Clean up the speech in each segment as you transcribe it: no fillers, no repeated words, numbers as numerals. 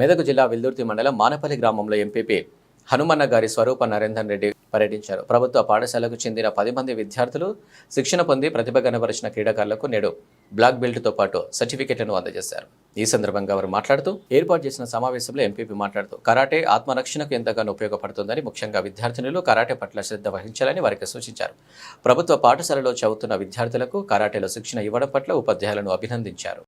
మెదక్ జిల్లా విల్దుర్తి మండలం మానపల్లి గ్రామంలో ఎంపీపీ హనుమన్న గారి స్వరూప నరేందర్ రెడ్డి పర్యటించారు. ప్రభుత్వ పాఠశాలకు చెందిన 10 మంది విద్యార్థులు శిక్షణ పొంది ప్రతిభ కనబరిచిన క్రీడాకారులకు నేడు బ్లాక్ బెల్ట్తో పాటు సర్టిఫికెట్లను అందజేశారు. ఈ సందర్భంగా వారు మాట్లాడుతూ ఏర్పాటు చేసిన సమావేశంలో ఎంపీపీ మాట్లాడుతూ కరాటే ఆత్మరక్షణకు ఎంతగానో ఉపయోగపడుతుందని, ముఖ్యంగా విద్యార్థినులు కరాటే పట్ల శ్రద్ధ వహించాలని వారికి సూచించారు. ప్రభుత్వ పాఠశాలలో చదువుతున్న విద్యార్థులకు కరాటేలో శిక్షణ ఇవ్వడం పట్ల ఉపాధ్యాయులను అభినందించారు.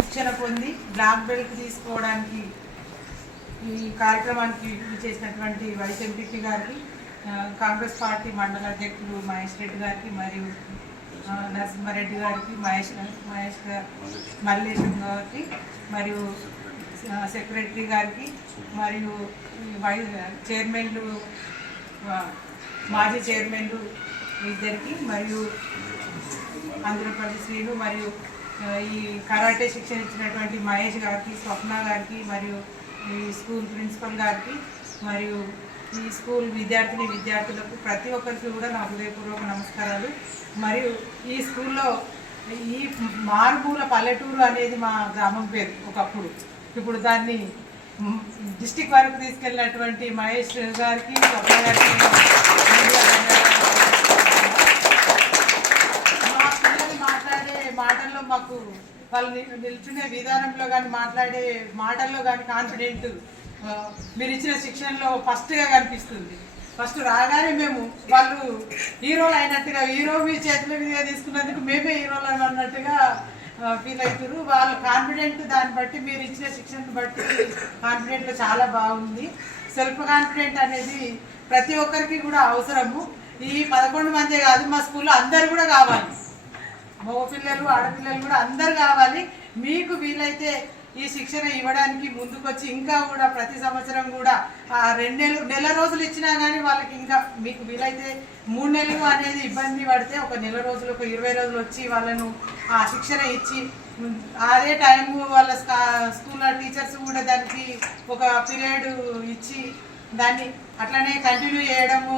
శిక్షణ పొంది బ్లాక్ బెల్ట్ తీసుకోవడానికి ఈ కార్యక్రమానికి చేసినటువంటి వైస్ ఎంపీపీ గారికి, కాంగ్రెస్ పార్టీ మండల అధ్యక్షులు మహేష్ రెడ్డి గారికి, మరియు నరసింహారెడ్డి గారికి, మల్లేశం గారికి, మరియు సెక్రటరీ గారికి, మరియు చైర్మన్లు, మాజీ చైర్మన్లు ఇద్దరికి, మరియు ఆంధ్రప్రదేశ్ శ్రీలు, మరియు ఈ కరాటే శిక్షణ ఇచ్చినటువంటి మహేష్ గారికి, స్వప్న గారికి, మరియు ఈ స్కూల్ ప్రిన్సిపల్ గారికి, మరియు ఈ స్కూల్ విద్యార్థులకు ప్రతి ఒక్కరికి కూడా నా హృదయపూర్వక నమస్కారాలు. మరియు ఈ స్కూల్లో ఈ మారుమూల పల్లెటూరు అనేది మా గ్రామం పేరు ఒకప్పుడు. ఇప్పుడు దాన్ని డిస్టిక్ వరకు తీసుకెళ్ళినటువంటి మహేష్ గారికి, స్వప్న గారికి, మాటల్లో మాకు వాళ్ళు నిల్చునే విధానంలో కానీ, మాట్లాడే మాటల్లో కానీ కాన్ఫిడెంట్ మీరు ఇచ్చిన శిక్షణలో ఫస్ట్గా కనిపిస్తుంది. ఫస్ట్ రాగానే మేము వాళ్ళు హీరోలు అయినట్టుగా, హీరో మీ చేతుల మీదుగా తీసుకున్నందుకు మేమే హీరోలు అన్నట్టుగా ఫీల్ అవుతారు. వాళ్ళ కాన్ఫిడెంట్ దాన్ని బట్టి, మీరు ఇచ్చిన శిక్షణను బట్టి కాన్ఫిడెంట్లో చాలా బాగుంది. సెల్ఫ్ కాన్ఫిడెంట్ అనేది ప్రతి ఒక్కరికి కూడా అవసరము. ఈ 11 మందే కాదు, మా స్కూల్లో అందరు కూడా కావాలి. మగ పిల్లలు, ఆడపిల్లలు కూడా అందరు కావాలి. మీకు వీలైతే ఈ శిక్షణ ఇవ్వడానికి ముందుకొచ్చి ఇంకా కూడా ప్రతి సంవత్సరం కూడా 2 నెల రోజులు ఇచ్చినా కానీ వాళ్ళకి, ఇంకా మీకు వీలైతే 3 నెలలు అనేది ఇబ్బంది పడితే ఒక నెల రోజులు, ఒక 20 రోజులు వచ్చి వాళ్ళను ఆ శిక్షణ ఇచ్చి, అదే టైము వాళ్ళ స్కూల్లో టీచర్స్ కూడా దానికి ఒక పీరియడ్ ఇచ్చి దాన్ని అట్లనే కంటిన్యూ చేయడము,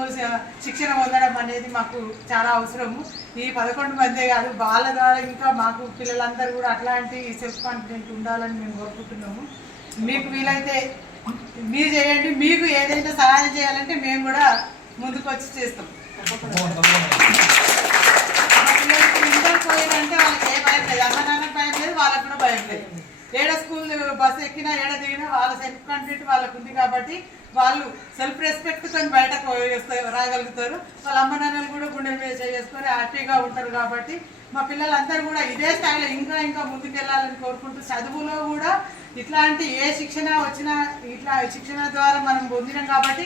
శిక్షణ పొందడం అనేది మాకు చాలా అవసరము. ఈ 11 మందే కాదు, వాళ్ళ ద్వారా ఇంకా మాకు పిల్లలందరూ కూడా అట్లాంటి సెల్ఫ్ కాన్ఫిడెంట్ ఉండాలని మేము కోరుకుంటున్నాము. మీకు వీలైతే మీరు చేయండి. మీకు ఏదైతే సహాయం చేయాలంటే మేము కూడా ముందుకు వచ్చి చేస్తాం. ఇంటర్ పోయిందంటే వాళ్ళకి ఏ భయం లేదు, అమ్మ నాన్నకి భయం లేదు, వాళ్ళకు కూడా భయం లేదు. ఏడ స్కూల్ బస్సు ఎక్కినా, ఏడ దిగినా వాళ్ళ సెల్ఫ్ కాన్ఫిడెంట్ వాళ్ళకు ఉంది కాబట్టి వాళ్ళు సెల్ఫ్ రెస్పెక్ట్తో బయటకు రాగలుగుతారు. వాళ్ళ అమ్మ నాన్నలు కూడా గుండె మీద చేసుకొని హ్యాపీగా ఉంటారు. కాబట్టి మా పిల్లలందరూ కూడా ఇదే స్థాయిలో ఇంకా ముందుకెళ్ళాలని కోరుకుంటూ, చదువులో కూడా ఇట్లాంటి ఏ శిక్షణ వచ్చినా ఇట్లా శిక్షణ ద్వారా మనం పొందినాం కాబట్టి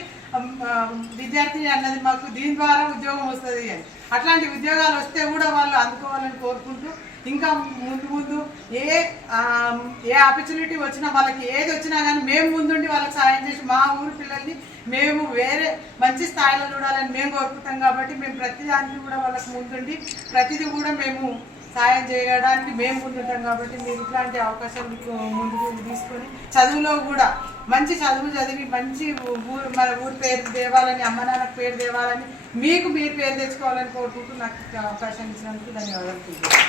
విద్యార్థి అన్నది మాకు దీని ద్వారా ఉద్యోగం వస్తుంది అని, అట్లాంటి ఉద్యోగాలు వస్తే కూడా వాళ్ళు అందుకోవాలని కోరుకుంటూ, ఇంకా ముందు ఏ ఆపర్చునిటీ వచ్చినా, వాళ్ళకి ఏది వచ్చినా కానీ మేము ముందుండి వాళ్ళకి సాయం చేసి మా ఊరు పిల్లల్ని మేము వేరే మంచి స్థాయిలో చూడాలని మేము కోరుకుంటాం. కాబట్టి మేము ప్రతి దానికి కూడా వాళ్ళకి ముందుండి ప్రతిదీ కూడా మేము సాయం చేయడానికి మేము ముందుంటాం. కాబట్టి మీరు ఇట్లాంటి అవకాశాలు ముందుకు తీసుకొని చదువులో కూడా మంచి చదువు చదివి మంచి మన ఊరి పేరు తేవాలని, అమ్మ నాన్నకు పేరు తేవాలని, మీరు పేరు తెచ్చుకోవాలని కోరుకుంటూ నాకు అవకాశం ఇచ్చినందుకు ధన్యవాదాలు.